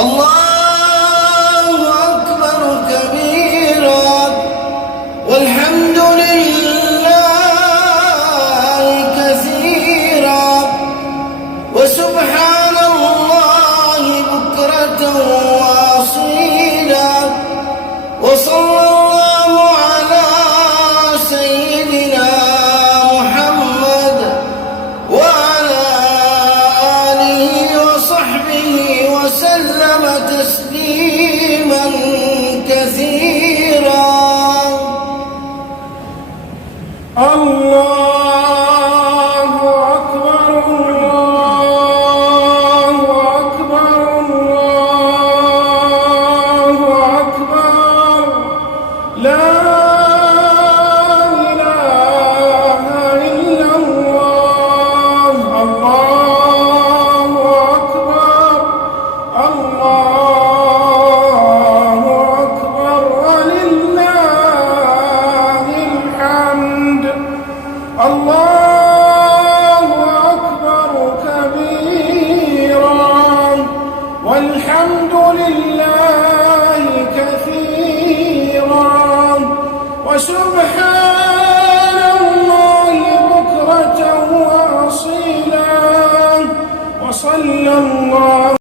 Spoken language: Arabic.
الله أكبر كبيرا والحمد لله كثيرا وسبحان الله بكرة وأصيلا وصلى الله على سيدنا محمد وعلى آله وصحبه وسلم تسليما كثيرا. الله أكبر الله أكبر الله أكبر لا إله إلا الله. الله أكبر الله أكبر ولله الحمد. الله أكبر كبيرا والحمد لله كثيرا وسبحان الله بكرة وأصيلا وصلى الله